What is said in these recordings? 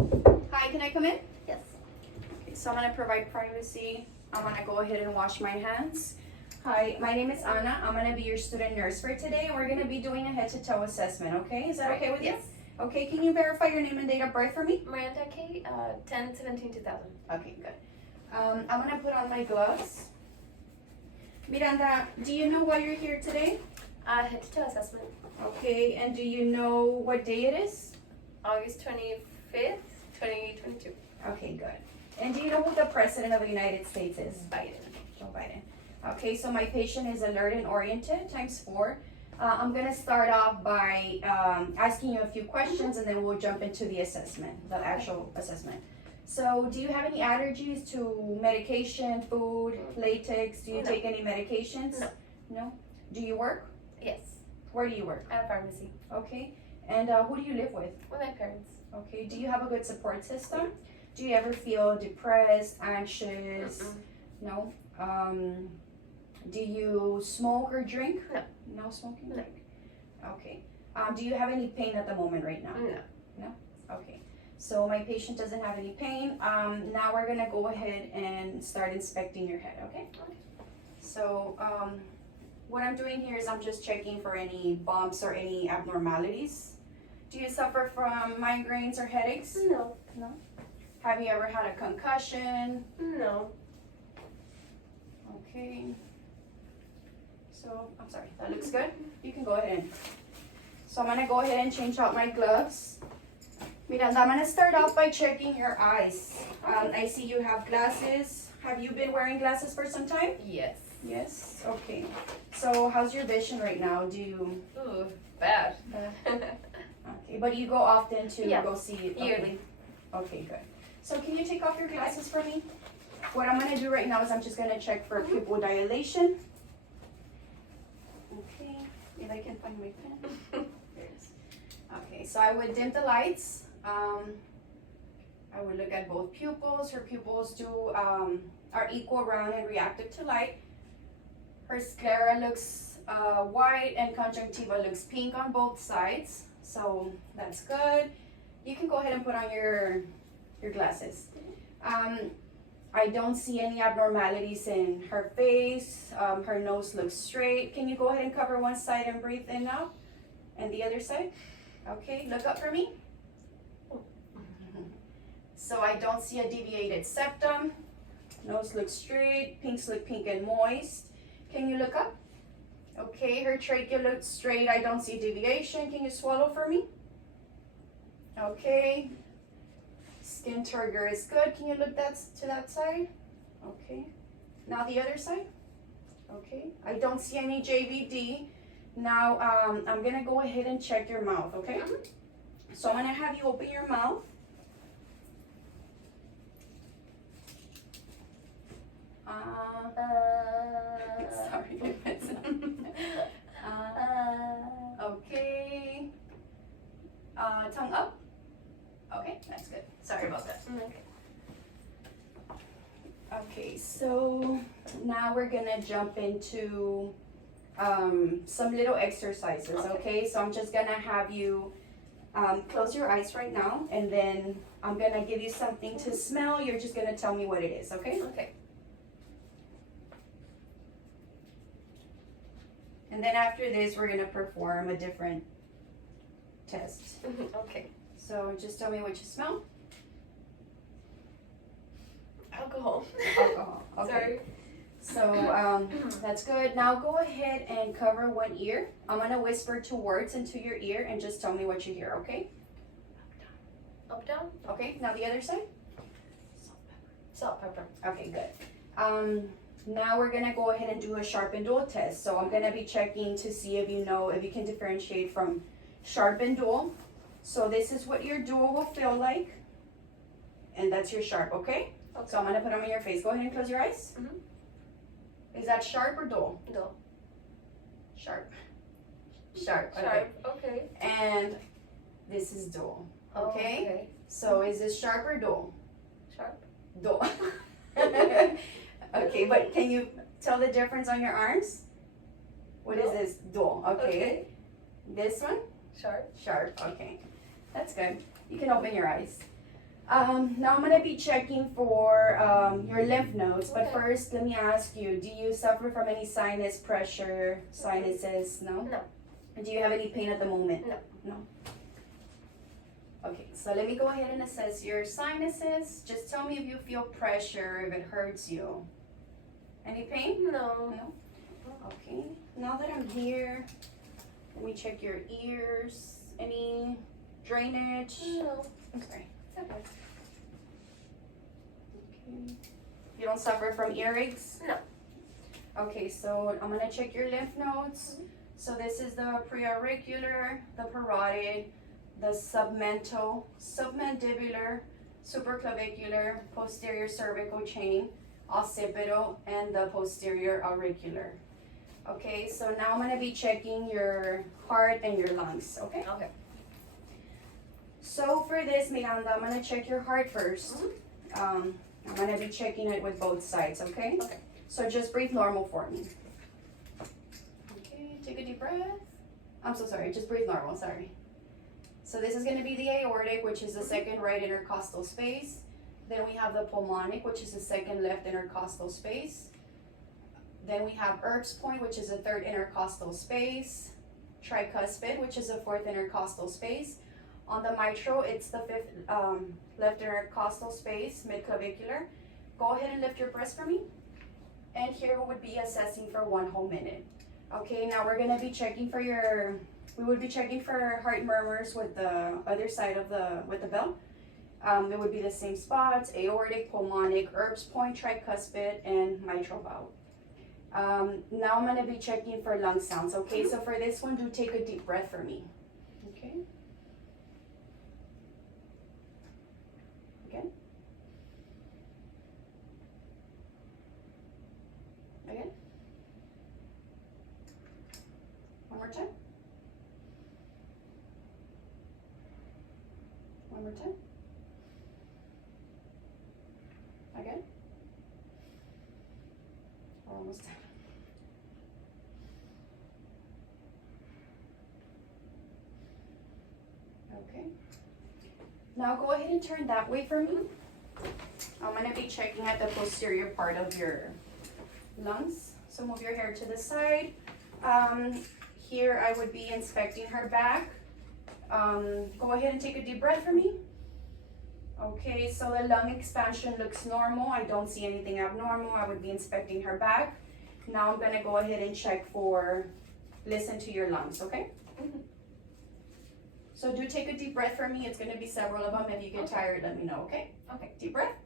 Hi, can I come in? Yes. Okay, so I'm gonna provide privacy. I'm gonna go ahead and wash my hands. Hi, my name is Anna. I'm gonna be your student nurse for today. We're gonna be doing a head-to-toe assessment, okay? Is that okay with you? Yes. Okay, can you verify your name and date of birth for me? Miranda K, 10/17/2000. Okay, good. I'm gonna put on my gloves. Miranda, do you know why you're here today? Head-to-toe assessment. Okay, and do you know what day it is? August 25th, 2022. Okay, good. And do you know who the President of the United States is? Biden. Joe Biden. Okay, so my patient is alert and oriented, ×4. I'm gonna start off by asking you a few questions and then we'll jump into the assessment, the actual assessment. So, do you have any allergies to medication, food, latex? Do you No. take any medications? No. No? Do you work? Yes. Where do you work? At a pharmacy. Okay. And who do you live with? With my parents. Okay. Do you have a good support system? Do you ever feel depressed, anxious? No. Do you smoke or drink? No. No smoking? No. Drink. Okay. Do you have any pain at the moment right now? No. Okay. So my patient doesn't have any pain. Now we're gonna go ahead and start inspecting your head, okay? Okay. So what I'm doing here is I'm just checking for any bumps or any abnormalities. Do you suffer from migraines or headaches? No. No. Have you ever had a concussion? No. Okay. So, I'm sorry, that looks good. You can go ahead and. So I'm gonna go ahead and change out my gloves. Miranda, I'm gonna start off by checking your eyes. I see you have glasses. Have you been wearing glasses for some time? Yes. Yes. Okay. So how's your vision right now? Do you? Ooh, bad. Okay, but you go often to Yeah. go see it. Yearly. Okay, good. So can you take off your glasses for me? What I'm gonna do right now is I'm just gonna check for pupil dilation. Okay, if I can find my pen. There it is. Okay, so I would dim the lights. I would look at both pupils. Her pupils are equal, round, and reactive to light. Her sclera looks white and conjunctiva looks pink on both sides. So that's good. You can go ahead and put on your glasses. I don't see any abnormalities in her face. Her nose looks straight. Can you go ahead and cover one side and breathe in now? And the other side? Okay, look up for me. So I don't see a deviated septum. Nose looks straight. Pinks look pink and moist. Can you look up? Okay, her trachea looks straight. I don't see deviation. Can you swallow for me? Okay. Skin turgor is good. Can you look to that side? Okay. Now the other side. Okay. I don't see any JVD. Now I'm gonna go ahead and check your mouth. Okay. So I'm gonna have you open your mouth. Sorry. Okay. Tongue up. Okay, that's good. Sorry about that. Okay. Okay, so now we're gonna jump into some little exercises, okay? So I'm just gonna have you close your eyes right now, and then I'm gonna give you something to smell. You're just gonna tell me what it is, okay? Okay. And then after this, we're gonna perform a different test. Okay. So just tell me what you smell. Alcohol. Alcohol. Okay. Sorry. So that's good. Now go ahead and cover one ear. I'm gonna whisper 2 words into your ear and just tell me what you hear, okay? Up, down. Okay, now the other side. Salt, pepper. Okay, good. Now we're gonna go ahead and do a sharp and dull test. So I'm gonna be checking to see if you can differentiate from sharp and dull. So this is what your dull will feel like. And that's your sharp, okay? So I'm gonna put them on your face. Go ahead and close your eyes. Is that sharp or dull? Dull. Sharp. Sharp. Okay. Sharp. Okay. And this is dull. Oh, Okay? So is this sharp or dull? Sharp. Dull. Okay, but can you tell the difference on your arms? What is Dull. this? Dull. Okay. Okay. This one? Sharp. Sharp. Okay. That's good. You can open your eyes. Now I'm gonna be checking for your lymph nodes, but Okay. first let me ask you, do you suffer from any sinus pressure, sinuses? No? No. Do you have any pain at the moment? No. No. Okay, so let me go ahead and assess your sinuses. Just tell me if you feel pressure, if it hurts you. Any pain? No. No? Okay, now that I'm here, let me check your ears. Any drainage? No. Okay. Okay. Okay. You don't suffer from earaches? No. Okay, so I'm gonna check your lymph nodes. Mhm. So this is the preauricular, the parotid, the submental, submandibular, supraclavicular, posterior cervical chain, occipital, and the posterior auricular. Okay, so now I'm gonna be checking your heart and your lungs, okay? Okay. So for this, Miranda, I'm gonna check your heart first. I'm gonna be checking it with both sides, okay? Okay. So just breathe normal for me. Okay, take a deep breath. I'm so sorry, just breathe normal, sorry. So this is gonna be the aortic, which is the second right intercostal space. Then we have the pulmonic, which is the second left intercostal space. Then we have Erb's point, which is the third intercostal space. Tricuspid, which is the fourth intercostal space. On the mitral, it's the fifth left intercostal space, midclavicular. Go ahead and lift your breast for me. And here we would be assessing for 1 whole minute. Okay, now we're gonna be checking for we would be checking for heart murmurs with the other side of with the bell. It would be the same spots, aortic, pulmonic, Erb's point, tricuspid, and mitral valve. Now I'm gonna be checking for lung sounds, okay? So for this one, do take a deep breath for me, okay? Again. Again. One more time. One more time. Again. We're almost done. Okay. Now go ahead and turn that way for me. I'm gonna be checking at the posterior part of your lungs. So move your hair to the side. Here I would be inspecting her back. Go ahead and take a deep breath for me. Okay, so the lung expansion looks normal. I don't see anything abnormal. I would be inspecting her back. Now I'm gonna go ahead and check listen to your lungs, okay? Mhm. So do take a deep breath for me. It's gonna be several of them. If you get Okay. tired, let me know, okay? Okay. Deep breath.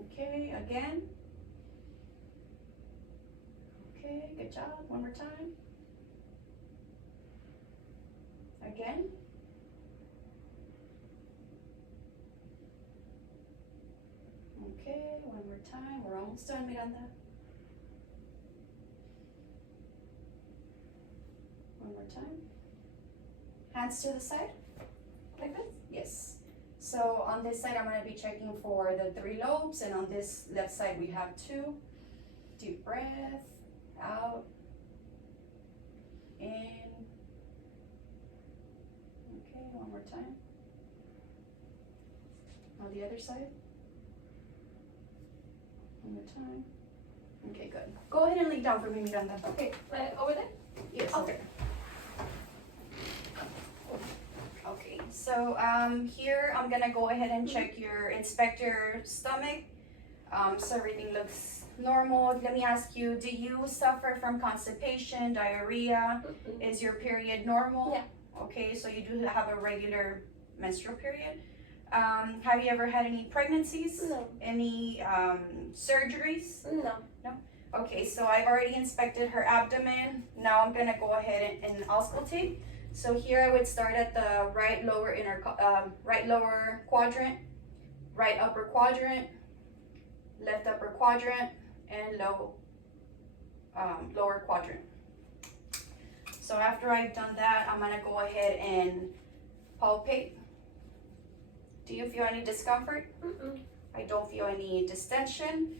Okay, again. Okay, good job. One more time. Again. Okay, one more time. We're almost done, Miranda. One more time. Hands to the side. Like this? Yes. So on this side, I'm gonna be checking for the 3 lobes, and on this left side, we have 2. Deep breath, out, in. Okay, one more time. On the other side. One more time. Okay, good. Go ahead and lay down for me, Miranda. Okay. Over there? Yes. Okay. Okay, so here I'm gonna go ahead and check inspect your stomach. So everything looks normal. Let me ask you, do you suffer from constipation, diarrhea? Is your period normal? Yeah. Okay, so you do have a regular menstrual period. Have you ever had any pregnancies? No. Any surgeries? No. Okay, so I've already inspected her abdomen. Now I'm gonna go ahead and auscultate. So here I would start at the right lower quadrant, right upper quadrant, left upper quadrant, and lower quadrant. So after I've done that, I'm gonna go ahead and palpate. Do you feel any discomfort? Mm-mm. I don't feel any distension.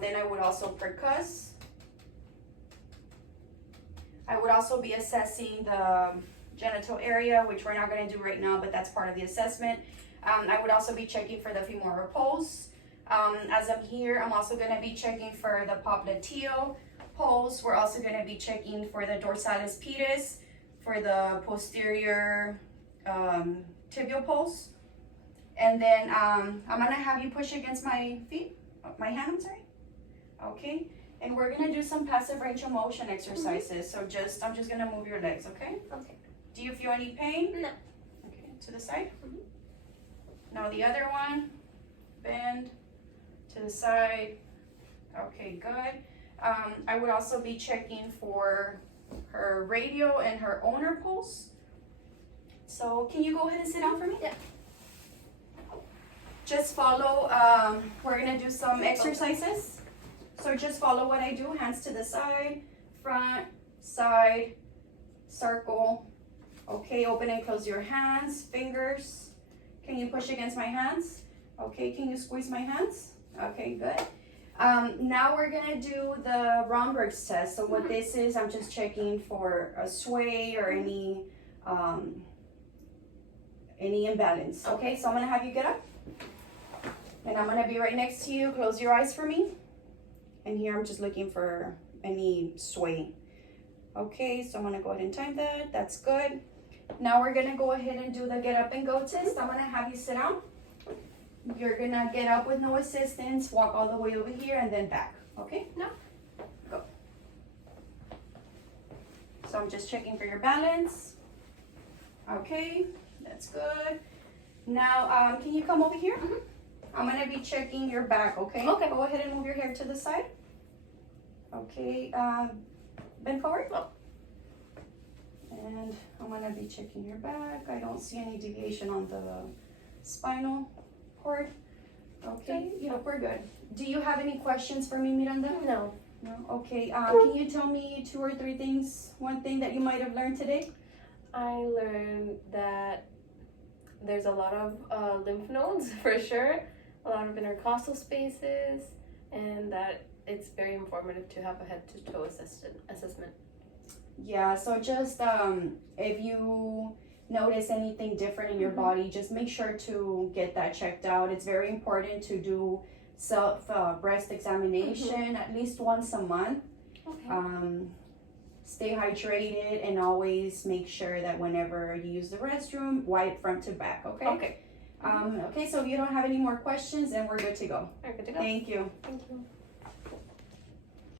Then I would also percuss. I would also be assessing genital area, which we're not gonna do right now, but that's part of the assessment. I would also be checking for the femoral pulse. As I'm here, I'm also gonna be checking for the popliteal pulse. We're also gonna be checking for the dorsalis pedis, for the posterior tibial pulse. And then I'm gonna have you push against my feet, my hand, I'm sorry. Okay, and we're gonna do some passive range of motion exercises. So I'm just gonna move your legs, okay? Okay. Do you feel any pain? No. Okay, to the side. Now the other one, bend to the side. Okay, good. I would also be checking for her radial and her ulnar pulse. So can you go ahead and sit down for me? Yeah. Just follow, we're gonna do some exercises. So just follow what I do, hands to the side, front, side, circle. Okay, open and close your hands, fingers. Can you push against my hands? Okay, can you squeeze my hands? Okay, good. Now we're gonna do the Romberg's test. So what this is, I'm just checking for a sway or any imbalance. Okay, so I'm gonna have you get up. And I'm gonna be right next to you. Close your eyes for me. And here I'm just looking for any sway. Okay, so I'm gonna go ahead and time that. That's good. Now we're gonna go ahead and do the get up and go test. I'm gonna have you sit down. You're gonna get up with no assistance, walk all the way over here and then back. Okay? No. Go. So I'm just checking for your balance. Okay, that's good. Now, can you come over here? I'm gonna be checking your back, okay? Okay. Go ahead and move your hair to the side. Okay, bend forward. Oh. And I'm gonna be checking your back. I don't see any deviation on the spinal cord. Okay, yeah, we're good. Do you have any questions for me, Miranda? No. No? Okay, can you tell me 2 or 3 things, one thing that you might have learned today? I learned that there's a lot of lymph nodes for sure, a lot of intercostal spaces, and that it's very informative to have a head to toe assessment. Yeah, so just if you notice anything different in your body, just make sure to get that checked out. It's very important to do self breast examination at least once a month. Okay. Stay hydrated and always make sure that whenever you use the restroom, wipe front to back, okay? Okay. Okay, so if you don't have any more questions, then we're good to go. We're good to go. Thank you. Thank you.